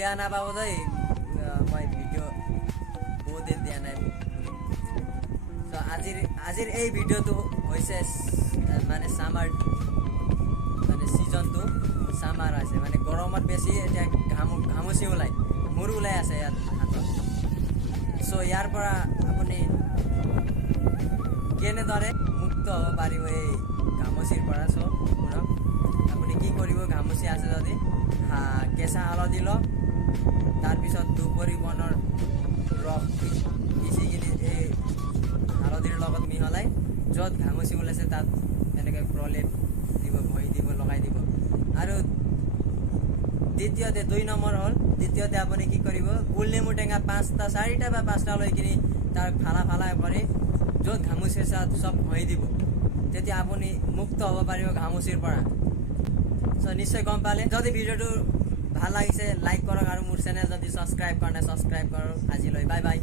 বেয়া নাপাব দেই মই ভিডিঅ' বহুত দিন দিয়া নাই তো আজিৰ এই ভিডিঅ'টো হৈছে মানে সামাৰ মানে সিজনটো সামাৰ আছে মানে গৰমত বেছি এতিয়া ঘামুচি ওলাই মোৰ ওলাই আছে ইয়াত হাতত সো ইয়াৰ পৰা আপুনি কেনেদৰে মুক্ত হ'ব পাৰিব এই ঘামুচিৰ পৰা সো শুনক আপুনি কি কৰিব ঘামুচি আছে যদি কেঁচা হালধি লওক তাৰপিছত দুবৰি বনৰ ৰস পিচি কিনি এই হালধিৰ লগত মিহলাই য'ত ঘামুচি ওলাইছে তাত এনেকৈ প্ৰলেপ দিব ভৰি দিব লগাই দিব আৰু দ্বিতীয়তে 2 নম্বৰ হ'ল দ্বিতীয়তে আপুনি কি কৰিব গোল নেমু টেঙা 4টা বা 5টা লৈ কিনি তাৰ ফালা কৰি য'ত ঘামুচি আছে চব ভৰি দিব তেতিয়া আপুনি মুক্ত হ'ব পাৰিব ঘামুচিৰ পৰা সো নিশ্চয় গম পালে যদি ভিডিঅ'টো ভাল লাগিছে লাইক কৰক আৰু মোৰ চেনেল যদি সাবস্ক্ৰাইব কৰা নাই সাবস্ক্ৰাইব কৰক আজিলৈ বাই বাই